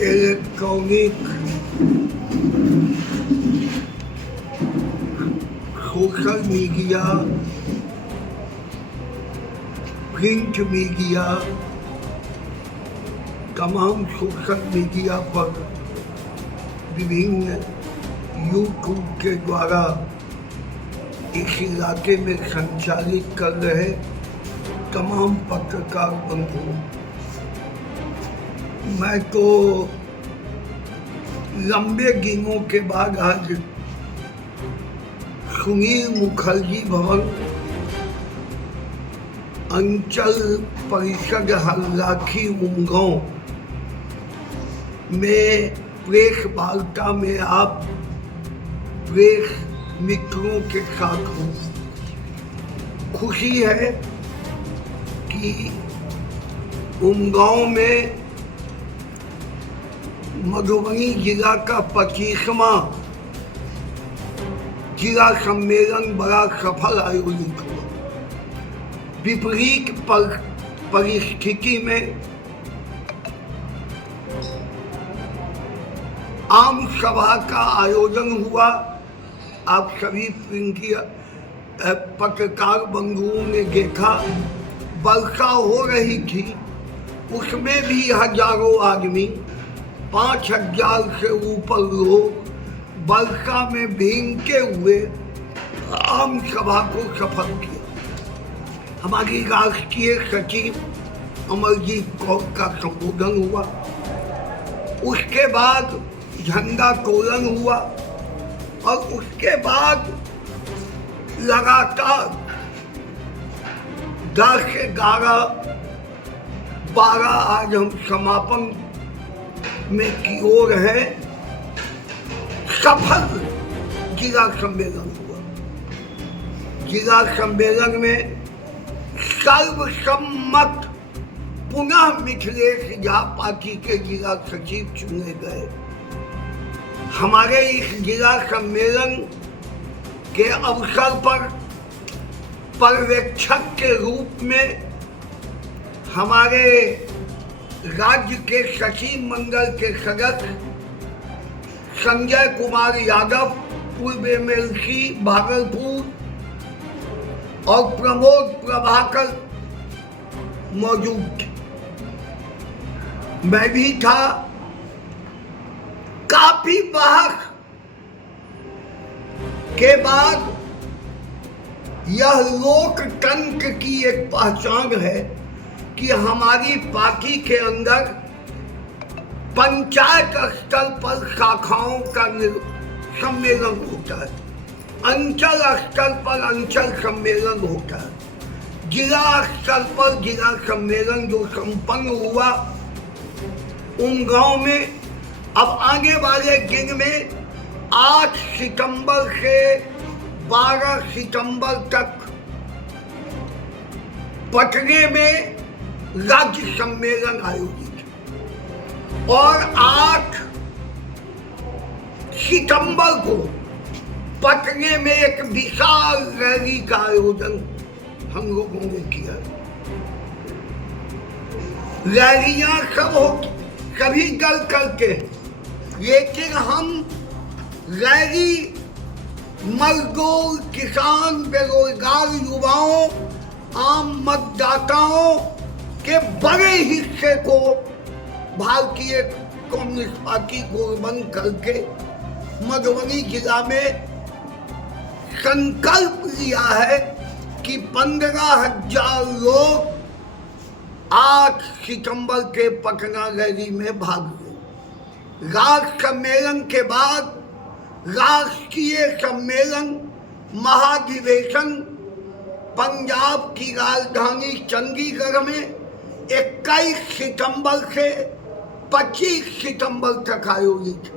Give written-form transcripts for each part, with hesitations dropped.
Electronic social media, print media, तमाम social media पर विभिन्न यूट्यूब के द्वारा इस इलाके में संचालित कर रहे तमाम पत्रकार बंधु, मैं तो लंबे दिनों के बाद आज सुनील मुखर्जी भवन अंचल परिषद हल्लाखी उमगांव में प्रेस वार्ता में आप प्रेस मित्रों के साथ हूँ। खुशी है कि उमगांव में मधुबनी जिला का 25वां जिला सम्मेलन बड़ा सफल आयोजित हुआ। विपरीत परिस्थिति में आम सभा का आयोजन हुआ। आप सभी पत्रकार बंधुओं ने देखा, वर्षा हो रही थी, उसमें भी हजारों आदमी, 5000 से ऊपर लोग वर्षा में भीगते हुए आम सभा को सफल किया। हमारी राष्ट्रीय सचिव अमरजीत कौर का संबोधन हुआ, उसके बाद झंडा तोलन हुआ और उसके बाद लगातार 10 से 11, 12 आज हम समापन में की ओर है। सफल जिला सम्मेलन हुआ। जिला सम्मेलन में सर्वसम्मत पुनः मिथिलेश झा पार्टी के जिला सचिव चुने गए। हमारे इस जिला सम्मेलन के अवसर पर पर्यवेक्षक के रूप में हमारे राज्य के सचिव मंडल के सदस्य संजय कुमार यादव, पूर्व एमएलसी भागलपुर, और प्रमोद प्रभाकर मौजूद थे। मैं भी था। काफी बहस के बाद यह लोकतंत्र की एक पहचान है कि हमारी पार्टी के अंदर पंचायत स्तर पर शाखाओं का सम्मेलन होता है, अंचल स्तर पर अंचल सम्मेलन होता है, जिला स्तर पर जिला सम्मेलन जो संपन्न हुआ उमगांव में। अब आने वाले दिन में 8 सितंबर से 12 सितंबर तक पटने में राज्य सम्मेलन आयोजित, और 8 सितंबर को पटने में एक विशाल रैली का आयोजन हम लोगों ने किया। रैलियां सभी दल करते हैं, लेकिन हम रैली मजदूर, किसान, बेरोजगार युवाओं, आम मतदाताओं के बड़े हिस्से को भारतीय कम्युनिस्ट पार्टी को बंद करके मधुबनी जिला में संकल्प लिया है कि 15,000 लोग 8 सितंबर के पटना रैली में भाग लें। राज्य सम्मेलन के बाद राष्ट्रीय सम्मेलन महाधिवेशन पंजाब की राजधानी चंडीगढ़ में 21 सितंबर से 25 सितंबर तक आयोजित।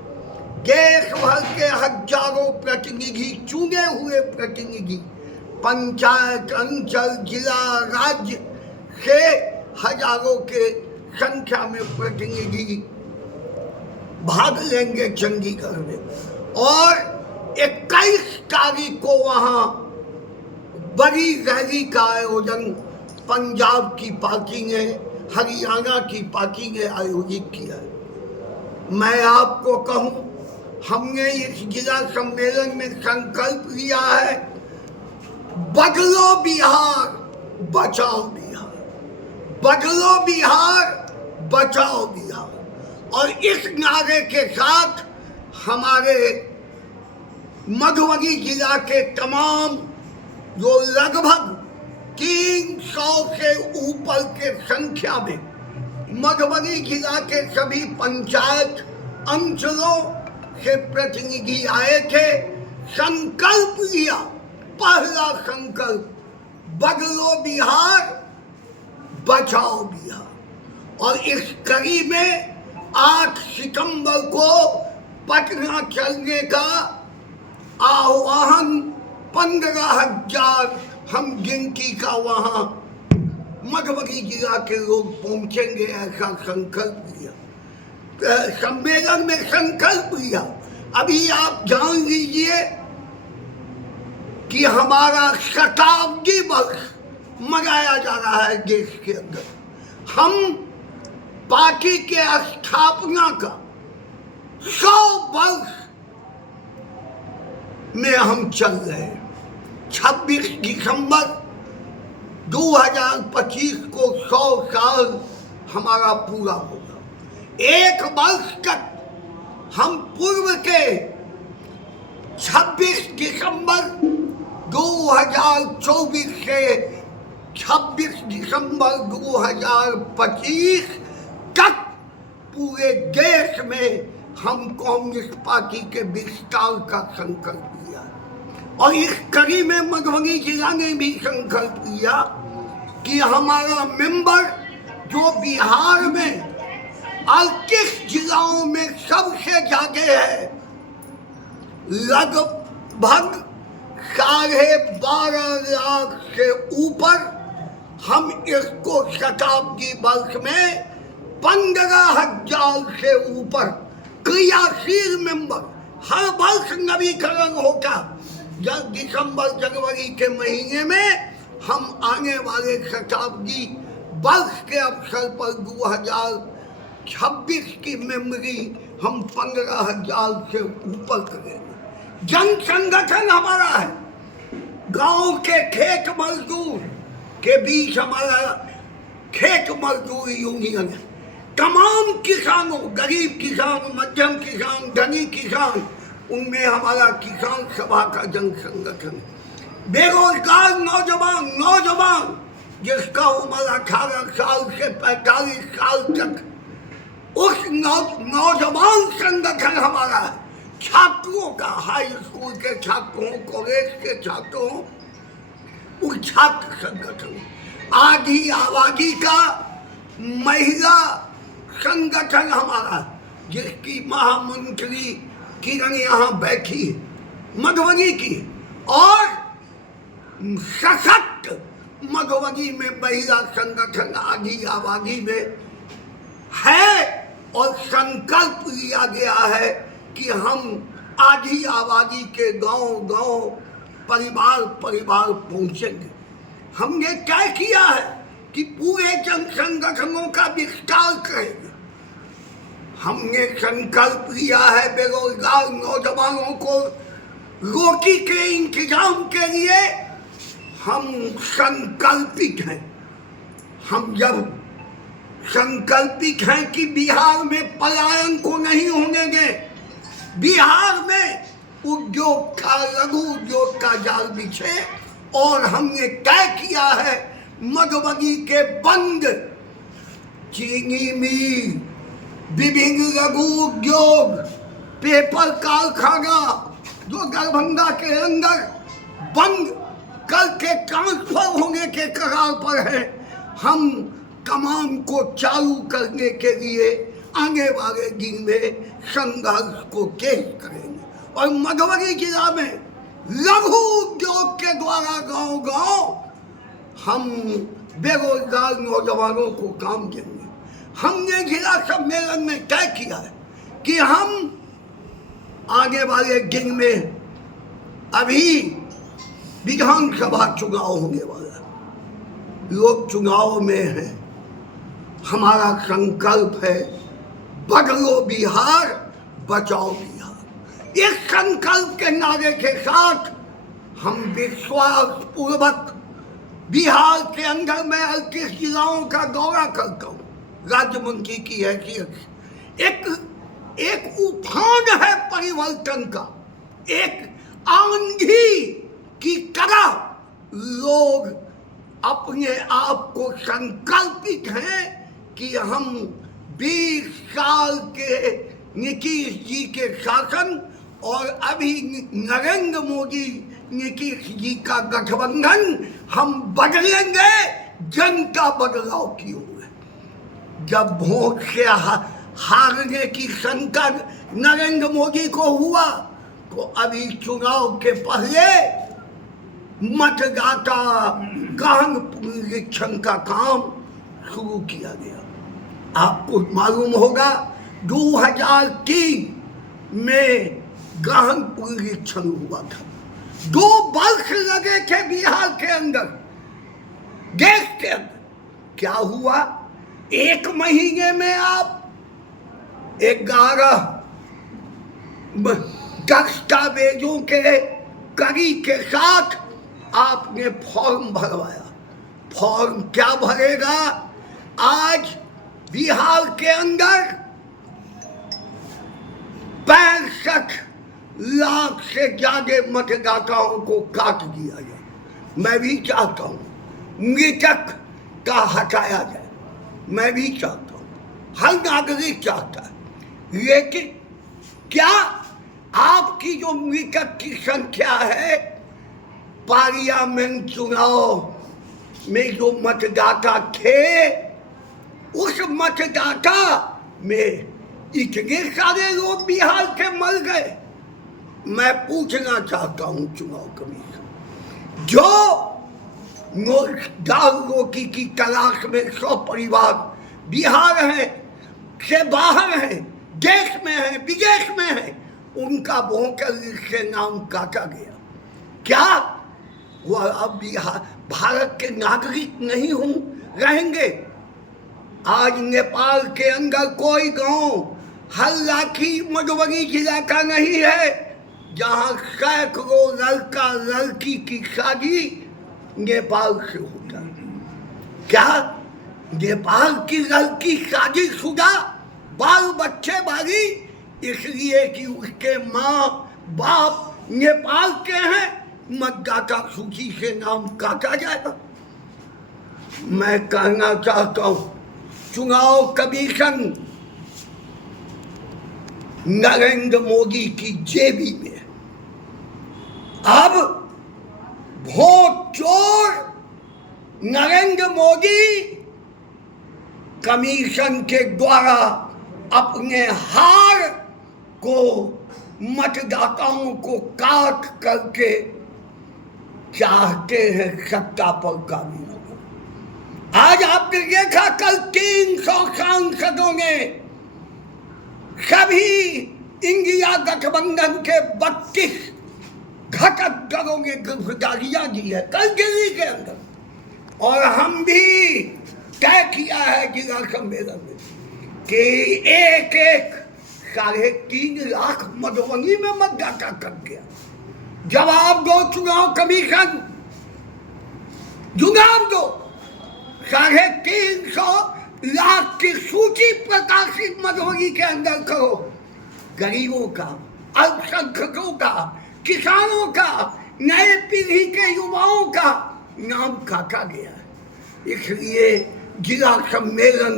देश भर के हजारों प्रतिनिधि, चुने हुए प्रतिनिधि, पंचायत, अंचल, जिला, राज्य से हजारों के संख्या में प्रतिनिधि भाग लेंगे चंडीगढ़ में, और 21 तारीख को वहाँ बड़ी रैली का आयोजन पंजाब की पार्टी ने, हरियाणा की पार्टी ने आयोजित किया। मैं आपको कहूं, हमने इस जिला सम्मेलन में संकल्प लिया है, बदलो बिहार बचाओ बिहार, बदलो बिहार बचाओ बिहार। और इस नारे के साथ हमारे मधुबनी जिला के तमाम जो लगभग 300 से ऊपर के संख्या में मधुबनी जिला के सभी पंचायत अंचलों से प्रतिनिधि आए थे। संकल्प लिया, पहला संकल्प, बदलो बिहार बचाओ बिहार। और इस कड़ी में 8 सितंबर को पटना चलने का आह्वान 15,000 हम गिनती का वहां मधुबनी जिला के लोग पहुंचेंगे, ऐसा संकल्प लिया। सम्मेलन में संकल्प लिया। अभी आप जान लीजिए कि हमारा शताब्दी वर्ष मनाया जा रहा है देश के अंदर। हम पार्टी के स्थापना का 100 वर्ष में हम चल रहे हैं। 26 दिसंबर 2025 को 100 साल हमारा पूरा होगा। एक वर्ष तक हम पूर्व के 26 दिसंबर 2024 से 26 दिसंबर 2025 तक पूरे देश में हम कांग्रेस पार्टी के विस्तार का संकल्प लिया। और इस कड़ी में मधुबनी जिला ने भी संकल्प लिया कि हमारा मेंबर जो बिहार में 38 जिलाओं में सबसे ज्यादा है, लगभग 12.5 लाख से ऊपर, हम इसको शताब्दी वर्ष में 15,000 से ऊपर क्रियाशील मेंबर, हर वर्ष नवीकरण होता। जब दिसंबर जनवरी के महीने में हम आने वाले शताब्दी वर्ष के अवसर पर 2026 की मेमोरी हम 15,000 से ऊपर करेंगे। जन संगठन हमारा है, गांव के खेत मजदूर के बीच हमारा खेत मजदूर यूनियन है। तमाम किसानों, गरीब किसान, मध्यम किसान, धनी किसान, उनमें हमारा किसान सभा का जन संगठन है। बेरोजगार नौजवान जिसका उम्र 18 साल से 45 साल तक, उस नौजवान संगठन हमारा है। छात्रों का, हाई स्कूल के छात्रों, कॉलेज के छात्रों, उस छात्र संगठन। आधी आबादी का महिला संगठन हमारा, जिसकी महामंत्री किरण यहाँ बैठी है, मधुबनी की। और सशक्त मधुबनी में महिला संगठन आधी आबादी में है। और संकल्प लिया गया है कि हम आधी आबादी के गांव परिवार पहुंचेंगे। हमने तय किया है कि पूरे जन संगठनों का विस्तार करेंगे। हमने संकल्प लिया है बेरोजगार नौजवानों को रोटी के इंतजाम के लिए हम संकल्पित हैं। हम जब संकल्पित हैं कि बिहार में पलायन को नहीं होने दें, बिहार में उद्योग का, लघु उद्योग का जाल बिछे। और हमने तय किया है मधुबनी के बंद चीनी मिल, विभिन्न लघु उद्योग, पेपर कारखाना जो दरभंगा के अंदर बंद करके ट्रांसफर होने के कगार पर है, हम तमाम को चालू करने के लिए आने वाले दिन में संघर्ष को तेज करेंगे। और मधुबनी जिला में लघु उद्योग के द्वारा गांव हम बेरोजगार नौजवानों को काम देंगे। हमने जिला सम्मेलन में तय किया है कि हम आने वाले दिन में, अभी विधानसभा चुनाव होने वाला है, लोग चुनाव में हैं, हमारा संकल्प है बदलो बिहार, बचाओ बिहार। इस संकल्प के नारे के साथ हम विश्वास पूर्वक बिहार के अंदर मैं 38 जिलाओं का दौरा करता हूँ राज्य मंत्री की हैसियत से। एक उफान है परिवर्तन का, एक आंधी की तरह लोग अपने आप को संकल्पित हैं कि हम 20 साल के नीतीश जी के शासन और अभी नरेंद्र मोदी नीतीश जी का गठबंधन हम बदलेंगे, जनता बदलाव की ओर। जब वोट से हारने की शंका नरेंद्र मोदी को हुआ तो अभी चुनाव के पहले मतदाता गहन पुनरीक्षण का काम शुरू किया गया। आपको मालूम होगा 2003 में गहन पुनरीक्षण हुआ था। 2 वर्ष लगे थे बिहार के अंदर, देश के अंदर। क्या हुआ? 1 महीने में आप 11 दस्तावेजों के कड़ी के साथ आपने फॉर्म भरवाया। फॉर्म क्या भरेगा? आज बिहार के अंदर 65 लाख से ज्यादा मतदाताओं को काट दिया जाए। मैं भी चाहता हूँ मृतक का हटाया जाए, मैं भी चाहता हूँ, हर नागरिक चाहता है। लेकिन क्या आपकी जो मृतक की संख्या है, पार्लियामेंट चुनाव में जो मतदाता थे, उस मतदाता में इतने सारे लोग बिहार के मर गए? मैं पूछना चाहता हूं चुनाव कमीशन, जो दारू रोटी की तलाश में 100 परिवार बिहार है से बाहर है, देश में है, विदेश में है, उनका वोटर लिस्ट से नाम काटा गया। क्या वह अब बिहार भारत के नागरिक नहीं रहेंगे? आज नेपाल के अंदर कोई गांव हर लाठी मधुबनी जिला का नहीं है जहां सैकड़ों लड़का लड़की की शादी नेपाल से होता है। क्या नेपाल की लड़की शादीशुदा बाल बच्चे वाली इसलिए कि उसके माँ बाप नेपाल के हैं, मतदाता सूची से नाम काटा जाएगा? मैं कहना चाहता हूं चुनाव कमीशन नरेंद्र मोदी की जेबी में। अब वोट चोर नरेंद्र मोदी कमीशन के द्वारा अपने हार को मतदाताओं को काट करके चाहते हैं सत्ता पर काबिज होना। आज आपने देखा कल 300 सांसदों ने सभी इंडिया गठबंधन के 32 घटक दलों ने गिरफ्तारियां दी है कल दिल्ली के अंदर, और हम भी तय किया है जिला सम्मेलन में कि एक 3.5 लाख मधुबनी में मतदाता कर गया। जवाब दो चुनाव कमीशन, जवाब दो। 350 लाख की सूची प्रकाशित मधुबनी के अंदर करो। गरीबों का, अल्पसंख्यकों का, किसानों का, नए पीढ़ी के युवाओं का नाम काटा गया है। इसलिए जिला सम्मेलन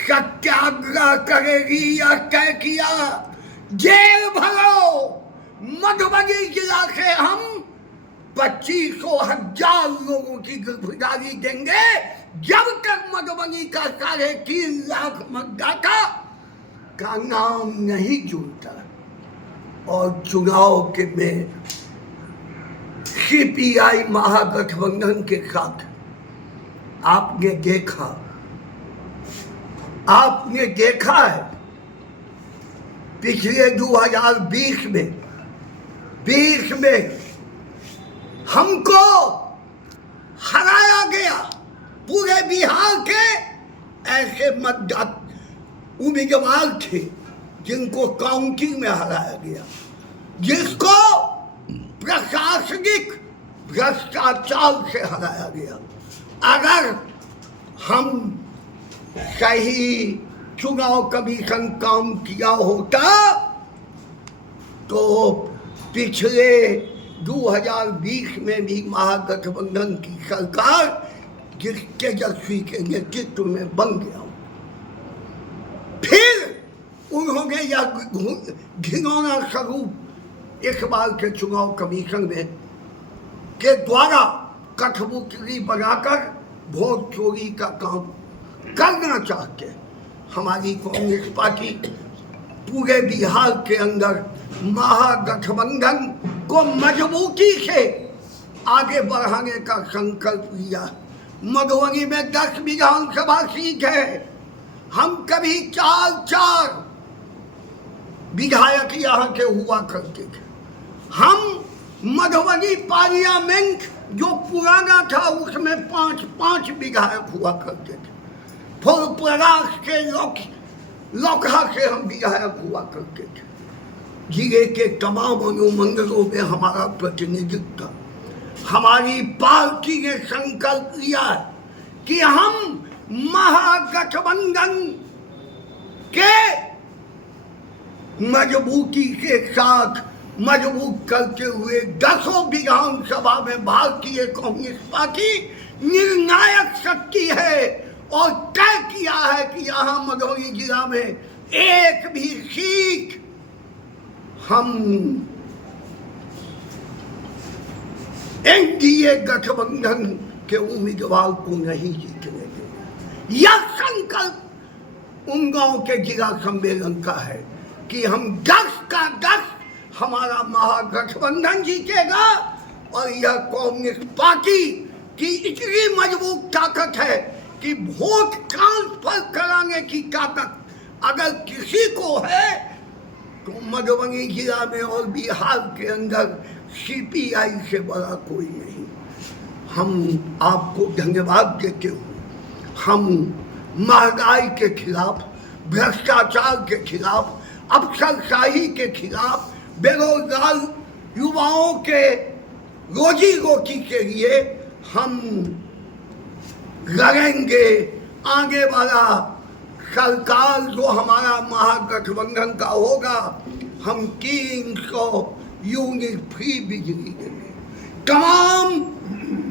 सत्याग्रह करेगी या तय किया, जेल भरो। मधुबनी जिला से हम 25,000 लोगों की गिरफ्तारी देंगे जब तक मधुबनी का 3.5 लाख मतदाता का नाम नहीं जुड़ता। और चुनाव के में सीपीआई महागठबंधन के साथ आपने देखा है पिछले 2020 में हमको हराया गया। पूरे बिहार के ऐसे उम्मीदवार थे जिनको काउंटिंग में हराया गया, जिसको प्रशासनिक भ्रष्टाचार से हराया गया। अगर हम सही चुनाव कमीशन काम किया होता तो पिछले 2020 में भी महागठबंधन की सरकार जिस तेजस्वी के नेतृत्व में बन गया। फिर उन्होंने यह घिनौना स्वरूप इस बार के चुनाव कमीशन में के द्वारा कठपुतली बनाकर वोट चोरी का काम करना चाहते हैं। हमारी कांग्रेस पार्टी पूरे बिहार के अंदर महागठबंधन को मजबूती से आगे बढ़ाने का संकल्प लिया। मधुबनी में 10 विधानसभा सीट है। हम कभी 4 विधायक यहाँ के हुआ करते थे। हम मधुबनी पार्लियामेंट जो पुराना था उसमें 5 विधायक हुआ करते थे। फिर प्रयास के लोकहा से हम विधायक हुआ करते थे। जिले के तमाम अनुमंडलों में हमारा प्रतिनिधित्व था। हमारी पार्टी ने संकल्प लिया कि हम महागठबंधन के मजबूती के साथ मजबूत करते हुए 10 विधानसभा में भारतीय कांग्रेस पार्टी निर्णायक शक्ति है और तय किया है कि यहाँ मधुबनी जिला में एक भी सीट हम एनडीए गठबंधन के उम्मीदवार को नहीं जीतने देंगे। यह संकल्प उन गांव के जिला सम्मेलन का है कि हम 10 का 10 हमारा महागठबंधन जीतेगा। और यह कांग्रेस पार्टी की इतनी मजबूत ताकत है कि वोट ट्रांसफर कराने की ताकत अगर किसी को है तो मधुबनी जिला में और बिहार के अंदर सीपीआई से बड़ा कोई नहीं। हम आपको धन्यवाद देते हुए हम महंगाई के खिलाफ, भ्रष्टाचार के खिलाफ, अफसरशाही के खिलाफ, बेरोजगार युवाओं के रोजी रोटी के लिए हम लड़ेंगे। आगे वाला सरकार जो हमारा महागठबंधन का होगा, हम 300 यूनिट फ्री बिजली देंगे। तमाम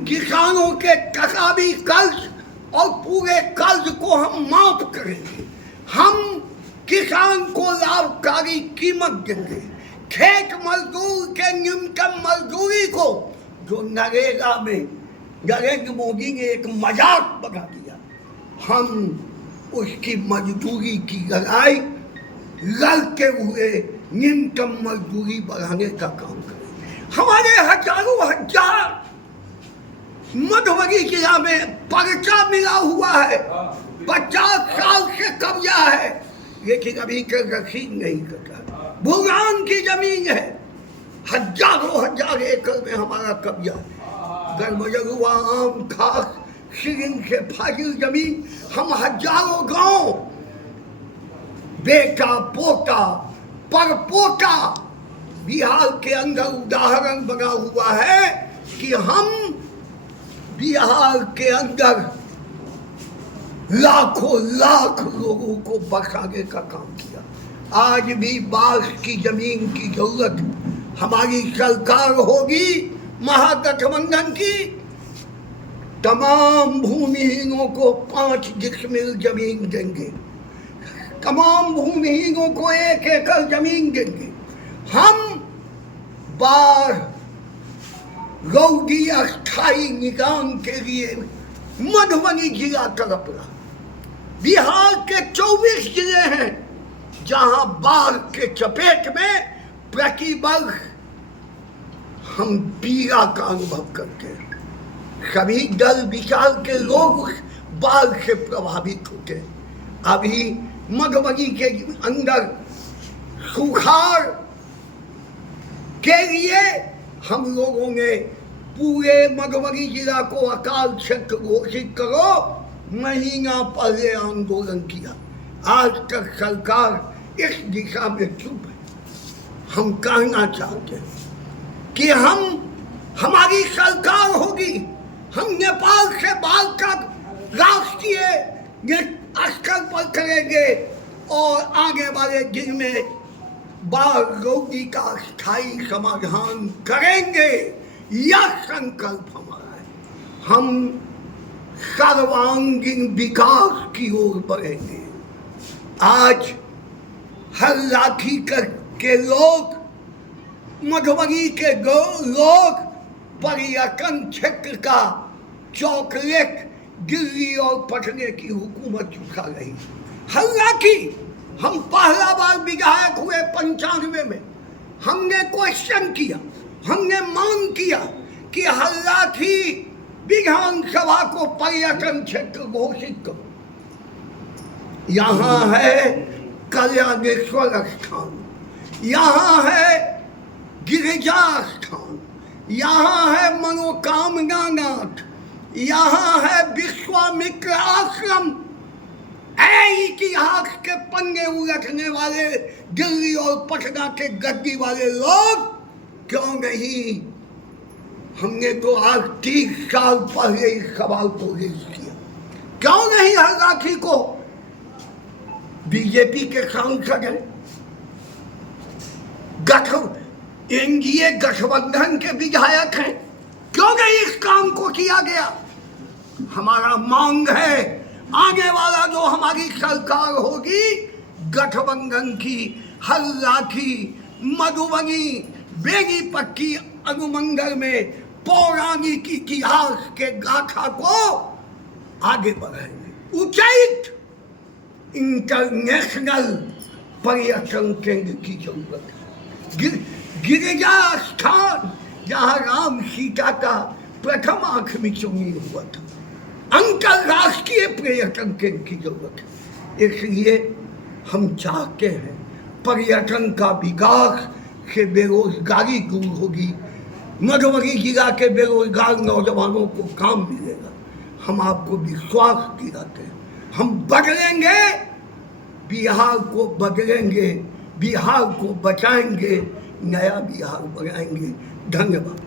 किसानों के तकाबी कर्ज और पूरे कर्ज को हम माफ करेंगे। हम किसान को लाभकारी कीमत देंगे। खेत मजदूर के न्यूनतम मजदूरी को जो नरेगा में नरेंद्र मोदी ने एक मजाक बना दिया, हम उसकी मजदूरी की लड़ाई लड़ते हुए न्यूनतम मजदूरी बढ़ाने का काम करें। हमारे हजारों हजार मधुबनी जिला में पर्चा मिला हुआ है, 50 साल से कब्जा है, लेकिन अभी तक रसीद नहीं कटा। भूगान की जमीन है, हजारों हजार एकड़ में हमारा कब्जा है। गरमजरुआ, आम खास, सिरिंग से फाजिल जमीन, हम हजारों गांव बेटा पोता परपोता बिहार के अंदर उदाहरण बना हुआ है कि हम बिहार के अंदर लाखों लाख लोगों को बसाने का काम किया। आज भी बांस की जमीन की जरूरत हमारी सरकार होगी महागठबंधन की। तमाम भूमिहीनों को 5 डिसमिल जमीन देंगे। तमाम भूमिहीनों को 1 एकड़ जमीन देंगे। हम बाढ़ गौडी अस्थायी निगम के लिए मधुबनी जिला तड़प रहा। बिहार के 24 जिले हैं जहां बाढ़ के चपेट में प्रतिवर्ष हम पीड़ा का अनुभव करते हैं। सभी दल विचार के लोग बाढ़ से प्रभावित होते हैं। अभी मधुबनी के अंदर सुखाड़ के लिए हम लोगों ने पूरे मधुबनी जिला को अकाल क्षेत्र घोषित करो, महीना पहले आंदोलन किया, आज तक सरकार इस दिशा में चुप है। हम कहना चाहते हैं कि हमारी सरकार होगी, हम नेपाल से बात तक राष्ट्रीय स्तर पर करेंगे और आगे वाले दिन में बाल रोगी का स्थायी समाधान करेंगे। यह संकल्प हमारा है। हम सर्वांगीण विकास की ओर बढ़ेंगे। आज हल्लाखी के लोग, मधुबनी के लोग पर्यटन क्षेत्र का चॉकलेट दिल्ली और पटने की हुकूमत चुका रही। हालांकि हम पहला बार विधायक हुए 95 में, हमने क्वेश्चन किया, हमने मांग किया कि हालांकि विधानसभा को पर्यटन क्षेत्र घोषित करो। यहाँ है कल्याणेश्वर स्थान, यहाँ है गिरिजा स्थान, यहाँ है मनोकामना नाथ, यहाँ है विश्वामित्र आश्रम। इतिहास के पन्ने उलटने वाले दिल्ली और पटना के गद्दी वाले लोग क्यों नहीं? हमने तो आज 30 साल पहले इस सवाल को रेज किया। क्यों नहीं हल्लाखी को? बीजेपी के सांसद हैं, एनडीए गठबंधन के विधायक हैं, क्यों नहीं इस काम को किया गया? हमारा मांग है आगे वाला जो हमारी सरकार होगी, गठबंधन की हल्लाखी मधुबनी बेनीपट्टी अनुमंडल में पौराणिक इतिहास के गाथा को आगे बढ़ाएंगे। उचित इंटरनेशनल पर्यटन केंद्र की जरूरत है। गिरिजा स्थान जहाँ राम सीता का प्रथम आंख मिचौनी हुआ था, अंतरराष्ट्रीय पर्यटन केंद्र की जरूरत है। इसलिए हम चाहते हैं पर्यटन का विकास से बेरोजगारी दूर होगी, मधुबनी जिला के बेरोजगार नौजवानों को काम मिलेगा। हम आपको विश्वास दिलाते हैं, हम बदलेंगे, बिहार को बदलेंगे, बिहार को बचाएंगे, नया बिहार बनाएंगे। धन्यवाद।